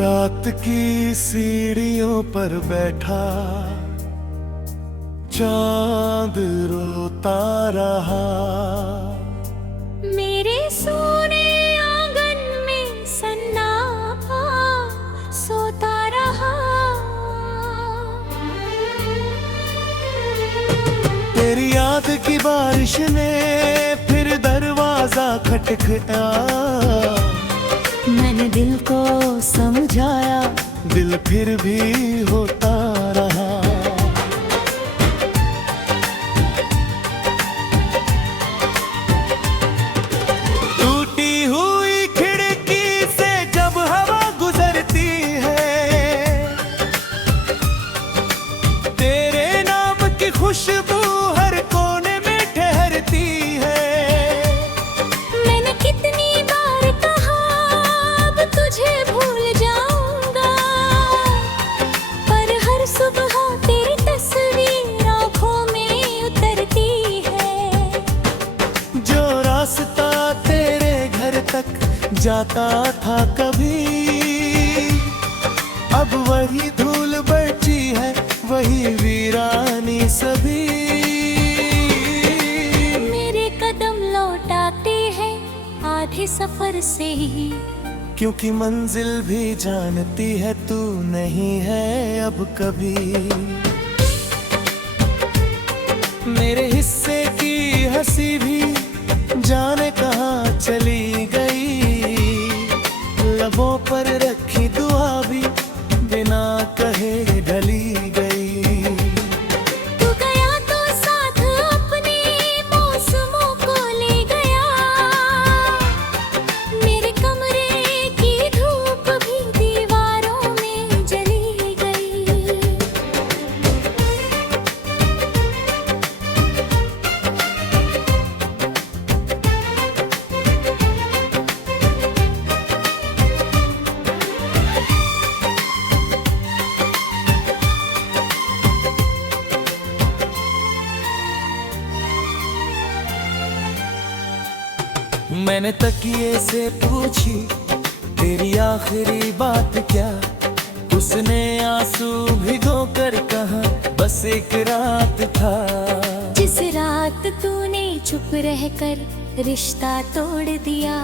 रात की सीढ़ियों पर बैठा चांद रोता रहा। मेरे सोने आंगन में सन्नाटा सोता रहा। तेरी याद की बारिश ने फिर दरवाजा खटखटाया। मैंने दिल को समझाया, दिल फिर भी होता रहा। टूटी हुई खिड़की से जब हवा गुजरती है, तेरे नाम की खुशबू हर कोने में ठहरती है। मैंने कितनी बार कहा अब तुझे भूल जाऊंगा, पर हर सुबह तेरी तस्वीर आंखों में उतरती है। जो रास्ता तेरे घर तक जाता था कभी, अब वही धूल बची है, वही वीरानी सभी। मेरे कदम लौटाते हैं आधे सफर से ही, क्योंकि मंजिल भी जानती है तू नहीं है अब कभी। मेरे हिस्से की हंसी भी जाने कहाँ चली गई, लबों पर रखी दुआ भी बिना कहे ढली गई। तू गया तो साथ अपने मौसमों को ले गया, मेरे कमरे की धूप भी दीवारों में जली गई। मैंने तकिए से पूछी तेरी आखिरी बात क्या, उसने आंसू भिगो कर कहा बस एक रात था। जिस रात तूने चुप रहकर रिश्ता तोड़ दिया,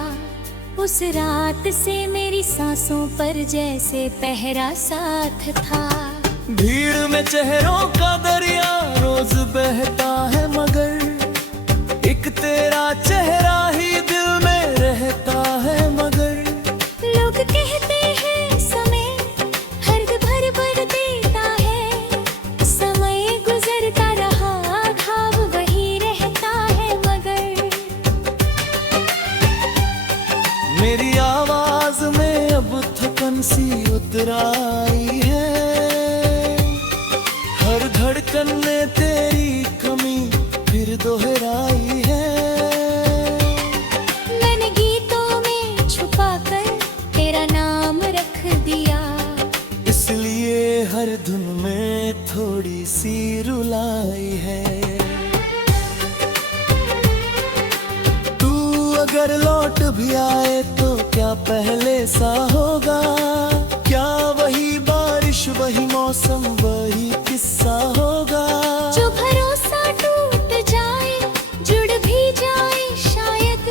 उस रात से मेरी सांसों पर जैसे पहरा साथ था। भीड़ में चेहरों का दरिया रोज बहता है, मगर एक तेरा चेहरा ही दिल में रहता है। मगर लोग कहते हैं समय हर्द भर भर देता है, समय गुजरता रहा घाव वही रहता है। मगर मेरी आवाज में अब थकन सी उतर आई है, हर धड़कन ने तेरी कमी फिर दोहराई है। मैंने गीतों में छुपा कर तेरा नाम रख दिया, इसलिए हर धुन में थोड़ी सी रुलाई है। तू अगर लौट भी आए तो क्या पहले सा होगा, क्या वही बारिश वही मौसम वही किस्सा होगा। जो भरोसा टूट जाए जुड़ भी जाए शायद,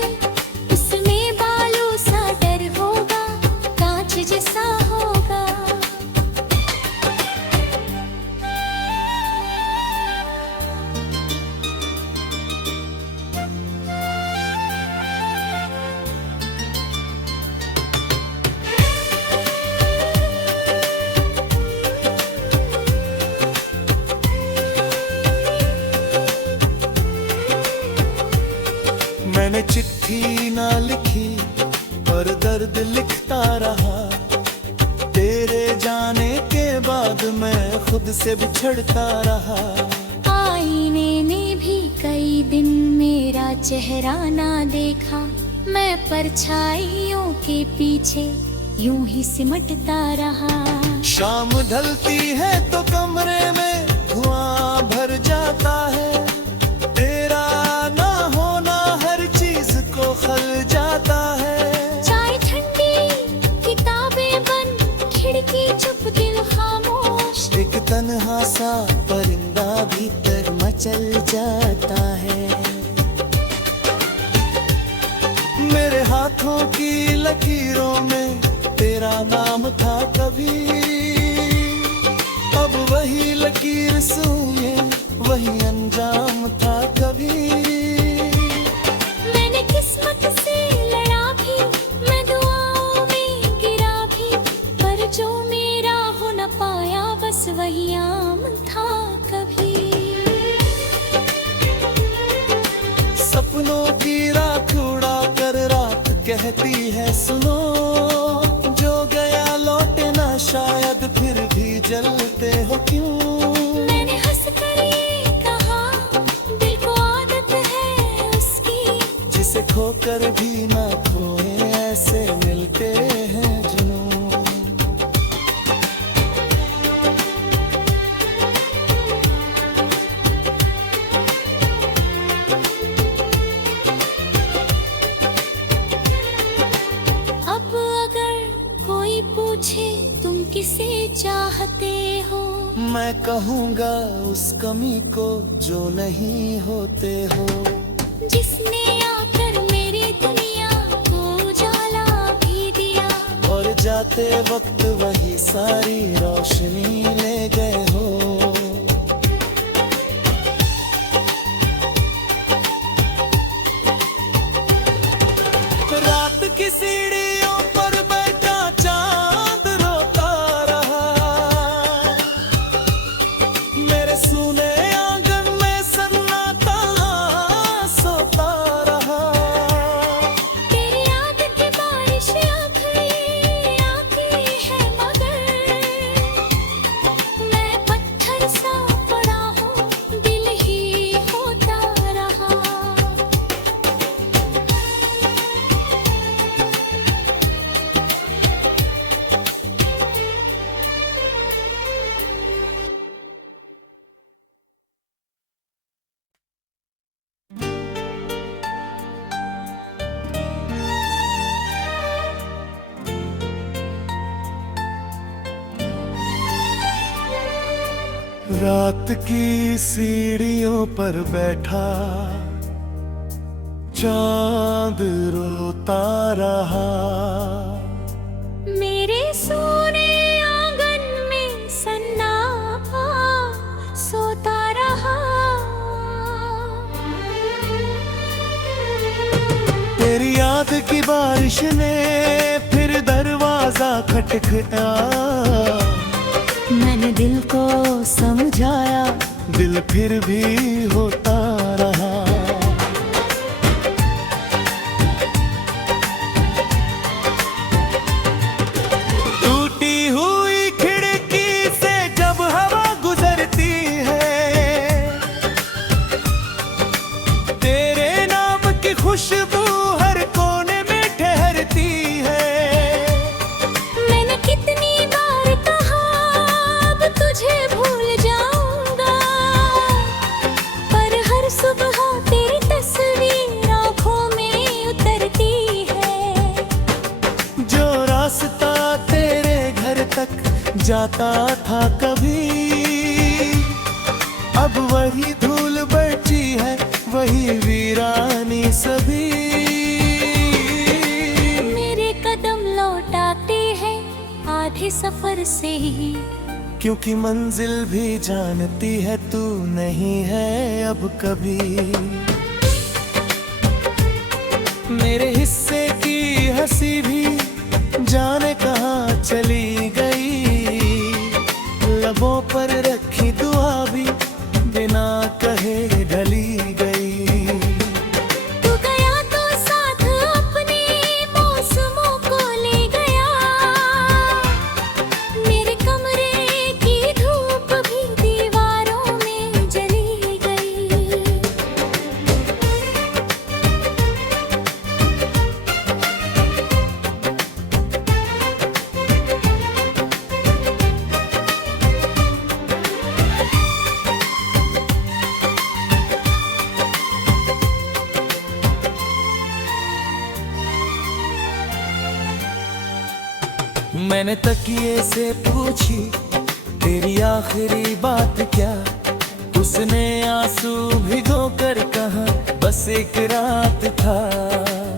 उसमें बालों सा डर होगा कांच जैसा होगा। मैंने चिट्ठी ना लिखी पर दर्द लिखता रहा, तेरे जाने के बाद मैं खुद से बिछड़ता रहा। आईने ने भी कई दिन मेरा चेहरा ना देखा, मैं परछाइयों के पीछे यूं ही सिमटता रहा। शाम ढलती है तो कमरे में धुआं भर जाता है, तेरा ना होना हर चीज को खल जाता है। चाय ठंडी किताबें बन सा परिंदा भीतर मचल जाता है। मेरे हाथों की लकीरों में तेरा नाम था कभी, अब वही लकीर सूंघे वही अंजाम था कभी। मैंने किस्मत से लड़ा भी, मैं दुआओं में गिरा भी, पर जो मेरा हो न पाया बस वही आम था कभी। सपनों की राख उड़ा कर रात कहती है सुनो, जो गया लौटे ना शायद फिर भी जलते हो क्यों। मैंने हंस कर ये कहा, दिल को आदत है उसकी, जिसे खोकर भी ना खोए ऐसे मिलते हैं जुनून। अब अगर कोई पूछे तुम किसे चाहते हो, मैं कहूँगा उस कमी को जो नहीं होते हो, जिसने आकर मेरी दुनिया को उजाला भी दिया, और जाते वक्त वही सारी रोशनी ले गए हो। रात की सीढ़ियों पर बैठा चांद रोता रहा, मेरे सूने आंगन में सन्नाटा सोता रहा। तेरी याद की बारिश आखिरी आती है मगर मैं पत्थर सा पड़ा हूँ, दिल ही होता रहा। रात की सीढ़ियों पर बैठा चांद रोता रहा, मेरे सोने आंगन में सन्नाटा सोता रहा। तेरी याद की बारिश ने फिर दरवाजा खटखटाया, मैंने दिल को समझाया, दिल फिर भी होता रहा। टूटी हुई खिड़की से जब हवा गुजरती है, तेरे नाम की खुशबू हर कोने में ठहरती है। मैंने कितनी बार कहा अब तुझे भूल जाऊंगा, पर हर सुबह तेरी तस्वीर आंखों में उतरती है। जो रास्ता तेरे घर तक जाता था कभी, अब वही धूल बची है वही वीरानी सभी। मेरे कदम लौटाते हैं आधे सफर से ही, क्योंकि मंजिल भी जानती है तू नहीं है अब कभी। मेरे हिस्से की हंसी भी जाने कहाँ चली गई, लबों पर रखी दुआ भी बिना कहे ढली गई। तू गया तो साथ अपने मौसमों को ले गया, मेरे कमरे की धूप भी दीवारों में जली गई। मैंने तकिए से पूछी तेरी आखिरी बात क्या, उसने आंसू भिगो कर कहा, बस एक रात था।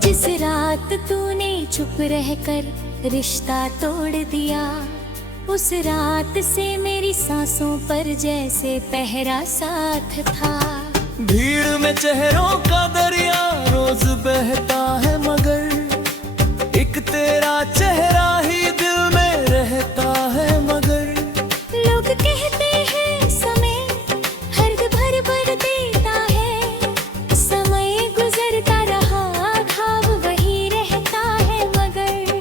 जिस रात तूने चुप रहकर रिश्ता तोड़ दिया, उस रात से मेरी सांसों पर जैसे पहरा साथ था। भीड़ में चेहरों का दरिया रोज बहता है, मगर एक तेरा चेहरा ही दिल में रहता है। मगर लोग कहते हैं समय हर्द भर भर देता है, समय गुजरता रहा घाव वही रहता है। मगर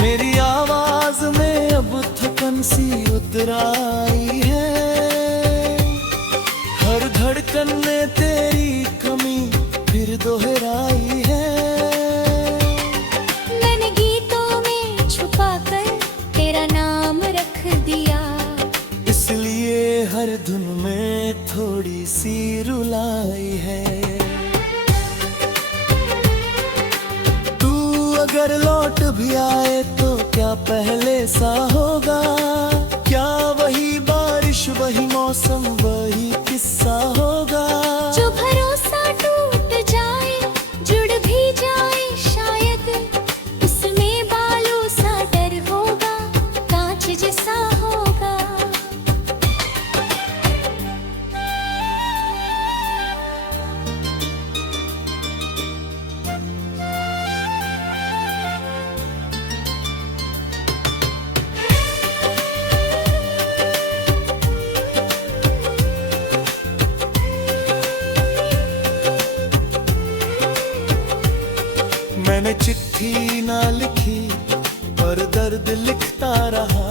मेरी आवाज में अब थकन सी उतर आई है, हर धड़कन ने तेरी कमी फिर दोहराई है। मैंने गीतों में छुपा कर तेरा नाम रख दिया, इसलिए हर धुन में थोड़ी सी रुलाई है। तू अगर लौट भी आए तो क्या पहले सा होगा, क्या वही बारिश वही मौसम वही किस्सा होगा। जो भरोसा टूट जाए जुड़ भी जाए शायद, उसमें बालों सा डर होगा, कांच जैसा होगा। मैंने चिट्ठी ना लिखी पर दर्द लिखता रहा,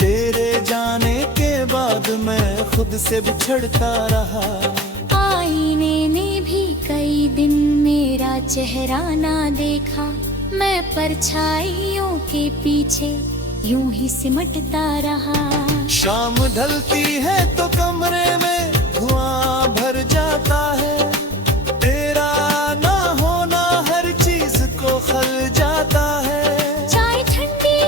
तेरे जाने के बाद मैं खुद से बिछड़ता रहा। आईने ने भी कई दिन मेरा चेहरा ना देखा, मैं परछाइयों के पीछे यूं ही सिमटता रहा। शाम ढलती है तो कमरे में धुआं भर जाता है, तेरा ना होना हर चीज को खल जाता है। चाय ठंडी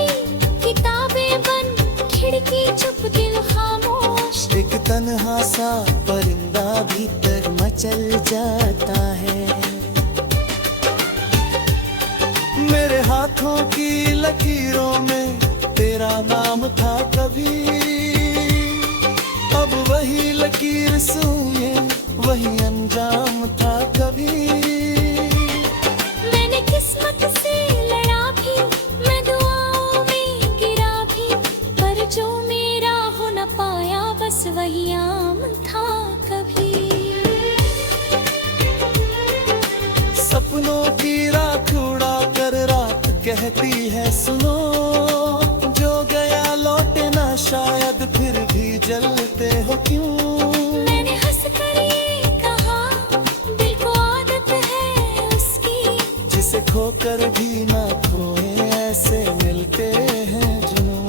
किताबें बंद खिड़की चुप दिल खामोश, एक तन्हा सा परिंदा भीतर मचल जाता है। मेरे हाथों की लकीरों में तेरा नाम था कभी, अब वही लकीर सूए वही अंजाम था कभी। मैंने किस्मत से लड़ा भी, मैं दुआओं में गिरा भी, पर जो मेरा हो न पाया बस वही आम था कभी। सपनों की राख उड़ा कर रात कहती है सुनो, जो गया लौटे ना शायद फिर भी जलते हो क्यों। मैंने हंस कर ये कहा, दिल को आदत है उसकी, जिसे खोकर भी ना खोए ऐसे मिलते हैं जुनून।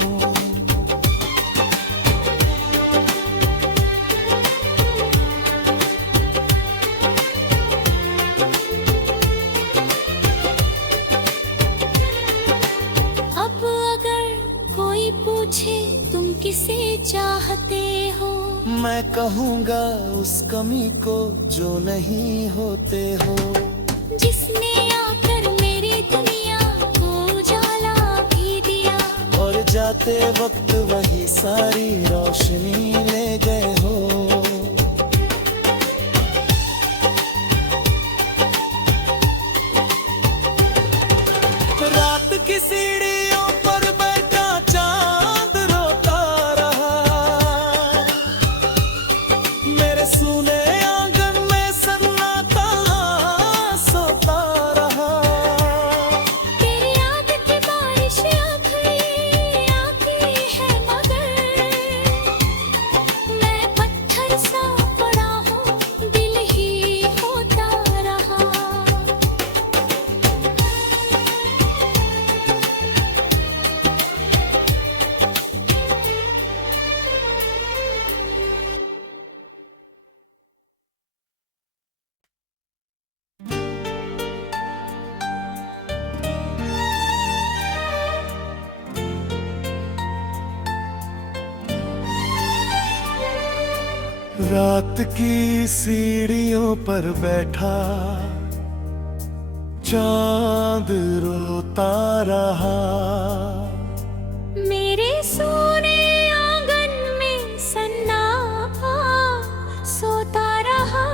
अब अगर कोई पूछे तुम किसे चाहते हो, मैं कहूँगा उस कमी को जो नहीं होते हो। जिसने आकर मेरी दुनिया को उजाला भी दिया, और जाते वक्त वही सारी रोशनी ले गए हो। रात की सीढ़ियों पर बैठा चांद रोता रहा, मेरे सूने आंगन में सन्नाटा सोता रहा। तेरी याद की बारिश अब ये आती है, मगर मैं पत्थर रात की सीढ़ियों पर बैठा चांद रोता रहा। मेरे सोने आंगन में सन्नाटा सोता रहा।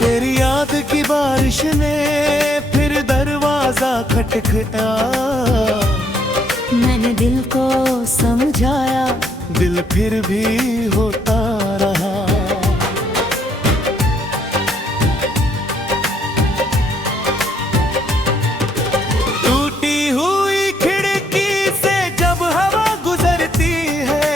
तेरी याद की बारिश ने फिर दरवाजा खटखटाया। मैंने दिल को समझाया, दिल फिर भी होता रहा। टूटी हुई खिड़की से जब हवा गुजरती है,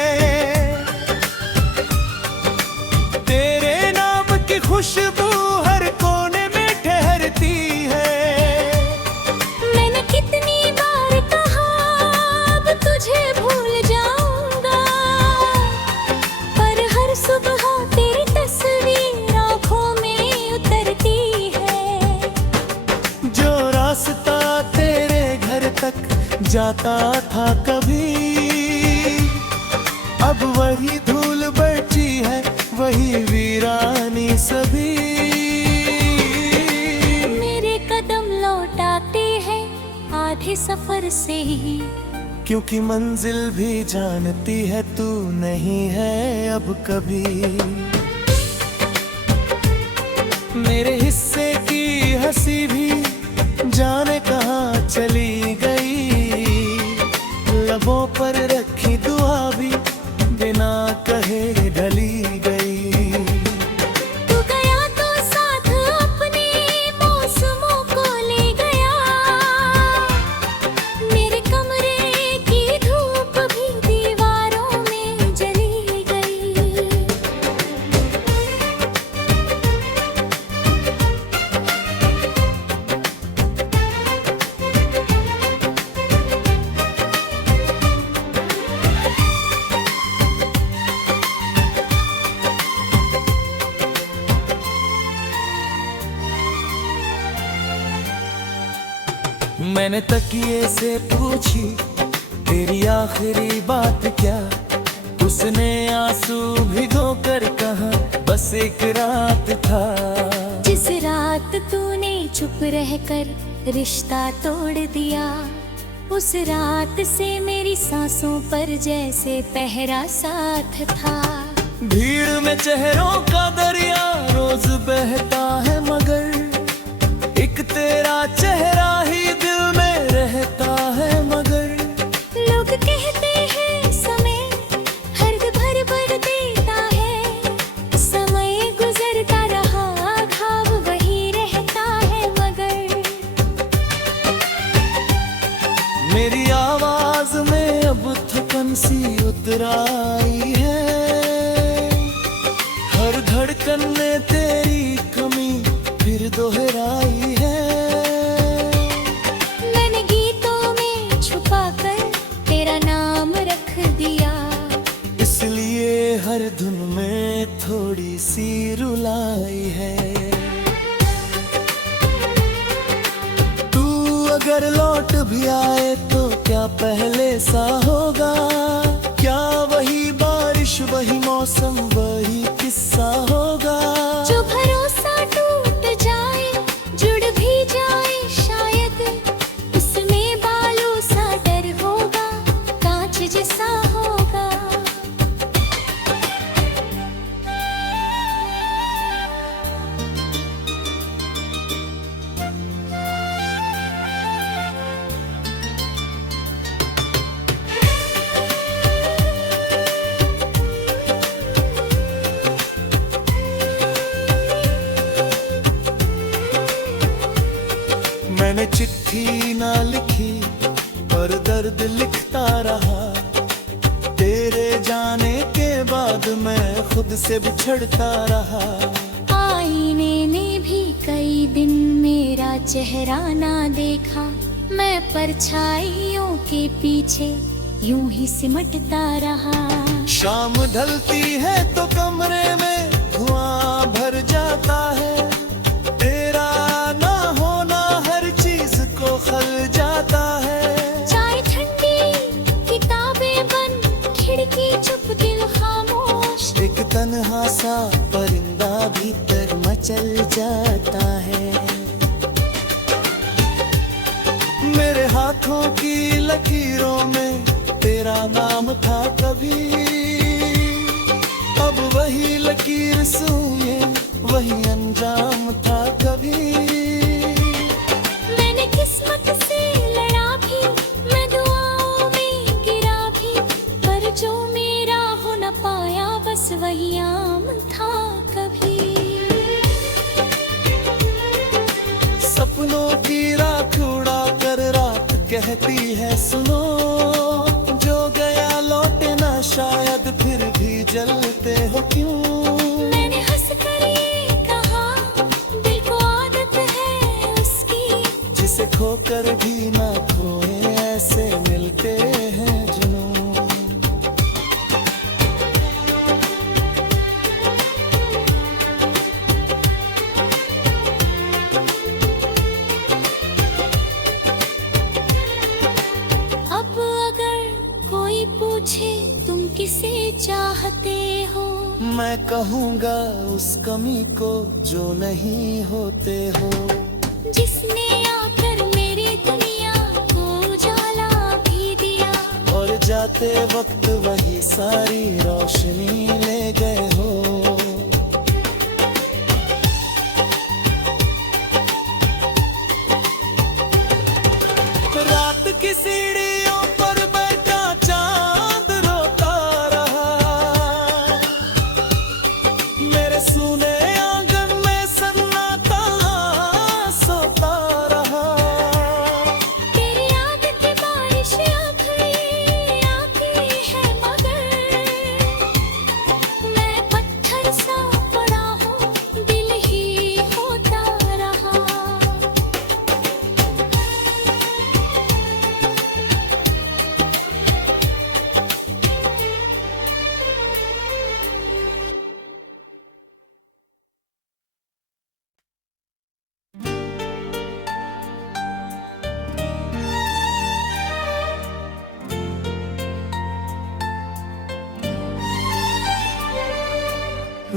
तेरे नाम की खुशबू हर कोने में ठहरती है। मैंने कितनी बार कहा अब तुझे भूल जाऊंगा, पर हर सुबह तेरी तस्वीर आंखों में उतरती है। जो रास्ता तेरे घर तक जाता था कभी, अब वही धूल बची है, वही वीरानी सभी। मेरे कदम लौटाते हैं आधे सफर से ही, क्योंकि मंजिल भी जानती है तू नहीं है अब कभी। मेरे हिस्से की हंसी भी जाने कहाँ चली गई, लबों पर रखी दुआ भी बिना कहे ढली गई। तू गया तो साथ अपने मौसमों को ले गया। मेरे कमरे की धूप भी दीवारों में जली गई। मैंने तकिए से पूछी तेरी आखिरी बात क्या, उसने आंसू भिगो कर कहा बस एक रात था। जिस रात तूने चुप रहकर रिश्ता तोड़ दिया, उस रात से मेरी सांसों पर जैसे पहरा साथ था। भीड़ में चेहरों का दरिया रोज बहता है, मगर एक तेरा चेहरा ही दिल में रहता है। मगर लोग कहते हैं समय हर्द भर भर देता है, समय गुजरता रहा घाव वही रहता है। मगर मेरी आवाज में अब थकन सी उतर आई है, हर धड़कन ने तेरी कमी फिर दोहराई है। मैंने गीतों में छुपा कर तेरा नाम रख दिया, इसलिए हर धुन में थोड़ी सी रुलाई है। तू अगर लौट भी आए तो क्या पहले सा होगा, क्या वही बारिश वही मौसम वही किस्सा होगा। जो भरोसा टूट जाए जुड़ भी जाए शायद, उसमें बालों सा डर होगा कांच जैसा होगा। मैंने चिट्ठी ना लिखी पर दर्द लिखता रहा, तेरे जाने के बाद मैं खुद से बिछड़ता रहा। आईने ने भी कई दिन मेरा चेहरा ना देखा, मैं परछाइयों के पीछे यूं ही सिमटता रहा। शाम ढलती है तो कमरे में धुआं भर जाता है, तेरा ना होना हर चीज को खल जाता है। चाय ठंडी किताबें बन आँखों की लकीरों में तेरा नाम था कभी, अब वही लकीर सूए वही अंजाम था कभी। मैंने किस्मत से लड़ा भी, मैं दुआओं में गिरा भी, पर जो मेरा हो न पाया बस वही आम था कभी। सपनों की राख उड़ा कर रात कहती है सुनो, जो गया लौटे ना शायद फिर भी जलते हो क्यों। मैंने हंस कर ये कहा, दिल को आदत है उसकी, जिसे खोकर भी ना खोए ऐसे मिलते हैं जुनून। अब अगर कोई पूछे तुम किसे चाहते हो, मैं कहूँगा उस कमी को जो नहीं होते हो, जिसने आकर मेरी दुनिया को उजाला भी दिया, और जाते वक्त वही सारी रोशनी ले गए हो। रात की सीढ़ियों पर बैठा चांद रोता रहा, मेरे सूने आंगन में सन्नाटा सोता रहा। तेरी याद की बारिश अब ये आती है मगर, मैं पत्थर सा पड़ा हूँ दिल ही होता रहा।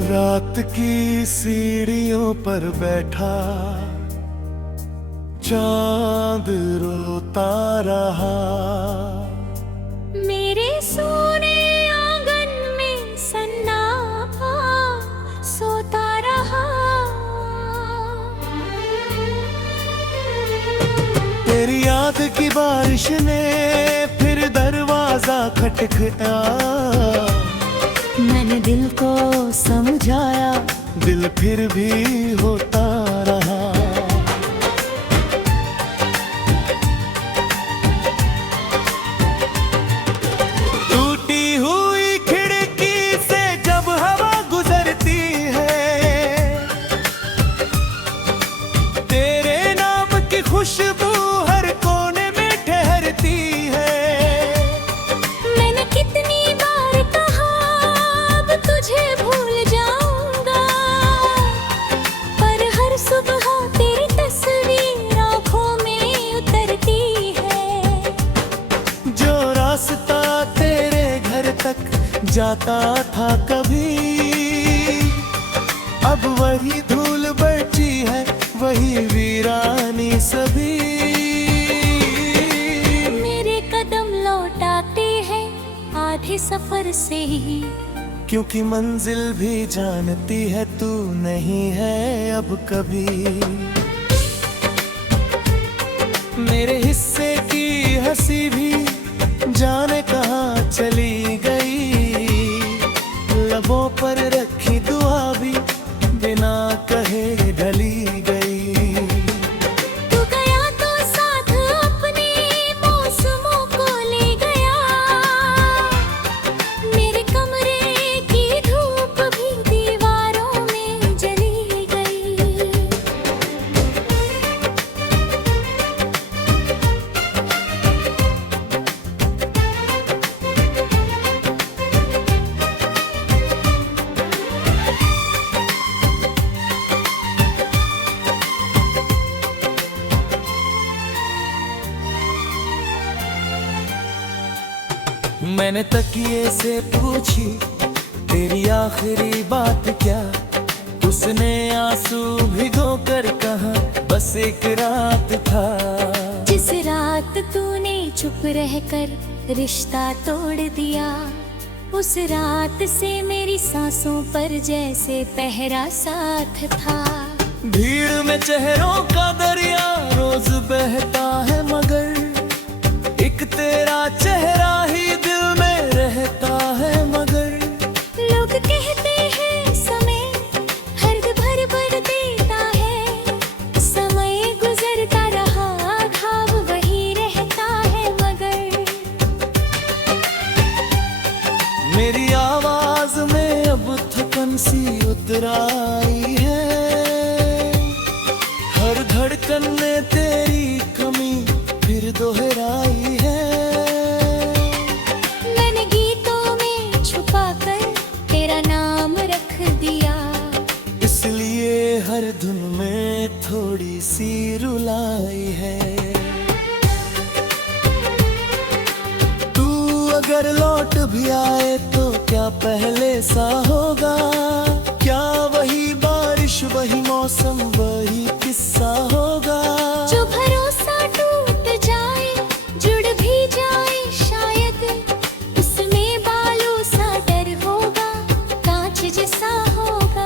रात की सीढ़ियों पर बैठा चांद रोता रहा, मेरे सोने आंगन में सन्नाटा सोता रहा। तेरी याद की बारिश ने फिर दरवाजा खटखटाया, मैंने दिल को समझाया, दिल फिर भी होता रहा। टूटी हुई खिड़की से जब हवा गुजरती है, तेरे नाम की खुशबू हर कोने में ठहरती है। मैंने कितनी बार कहा अब तुझे भूल जाऊंगा, पर हर सुबह तेरी तस्वीर आंखों में उतरती है। जो रास्ता तेरे घर तक जाता था कभी, अब वही धूल बची है वही वीरानी सभी। मेरे कदम लौटाते हैं आधे सफर से ही, क्योंकि मंजिल भी जानती है तू नहीं है अब कभी। मेरे हिस्से की हंसी भी जाने कहाँ चली गई, लबों पर रखी दुआ भी बिना कहे ढली गई। तू गया तो साथ अपने मौसमों को ले गया, मेरे कमरे की धूप भी दीवारों में जली गई। मैंने तकिए से पूछी तेरी आखिरी बात क्या, उसने आंसू भिगो कर कहा बस एक रात था। जिस रात तूने चुप रहकर रिश्ता तोड़ दिया, उस रात से मेरी सांसों पर जैसे पहरा साथ था। भीड़ में चेहरों का दरिया रोज बहता है, मगर एक तेरा चेहरा ही दिल में रहता है। मगर लोग कहते हैं समय हर भर देता है, समय गुजरता रहा घाव वही रहता है। मगर मेरी आवाज में अब थकन सी उतर आई है, हर धड़कन ने तेरी कमी फिर दोहराई है। मैंने गीतों में छुपा कर तेरा नाम रख दिया, इसलिए हर धुन में थोड़ी सी रुलाई है। तू अगर लौट भी आए तो क्या पहले सा होगा, क्या वही बारिश वही मौसम वही किस्सा होगा। जो भरोसा टूट जाए जुड़ भी जाए शायद, उसमें बालों सा डर होगा कांच जैसा होगा।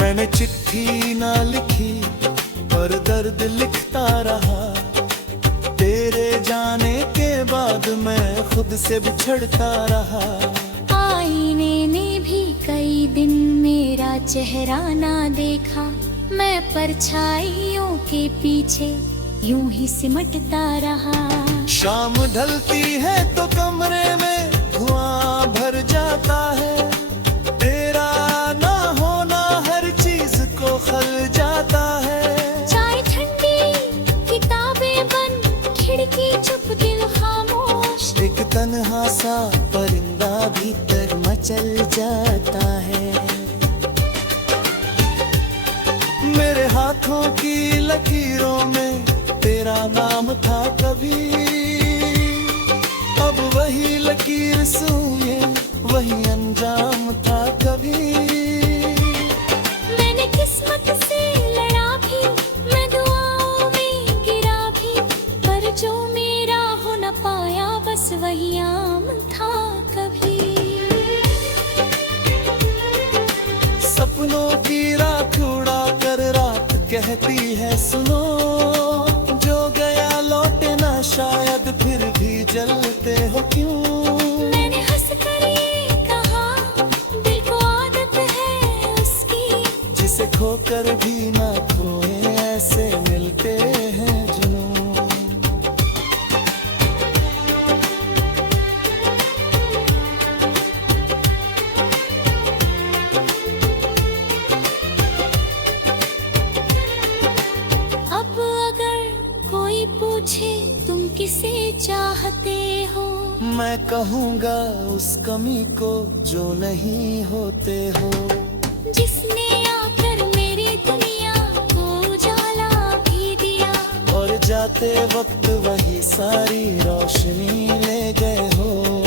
मैंने चिट्ठी ना लिखी पर दर्द लिखता रहा, तेरे जाने के बाद मैं खुद से बिछड़ता रहा। आईने ने भी कई दिन मेरा चेहरा ना देखा, मैं परछाइयों के पीछे यूं ही सिमटता रहा। शाम ढलती है तो कमरे में धुआं भर जाता है, तेरा ना होना हर चीज को खल जाता है। चाय ठंडी किताबें बंद खिड़की चुप दिल खामोश, एक तन्हा सा परिंदा भीतर मचल जाता है। मेरे हाथों की लकीरों में तेरा नाम था कभी, अब वही लकीर सूए वही अंजाम था कभी। मैंने किस्मत से लड़ा भी, मैं दुआओं में गिरा भी, पर जो मेरा हो न पाया बस वही आम था कभी। सपनों की राख उड़ा कर रात कहती है सुनो, जो गया लौटे ना शायद फिर भी जलते हो क्यों। मैंने हंस कर ये कहा दिल को आदत है उसकी, जिसे खोकर भी ना खोए ऐसे मिलते हैं जुनून। अब अगर कोई पूछे तुम किसे चाहते हो, मैं कहूँगा उस कमी को जो नहीं होते हो, जिसने आकर मेरी दुनिया को उजाला भी दिया, और जाते वक्त वही सारी रोशनी ले गए हो।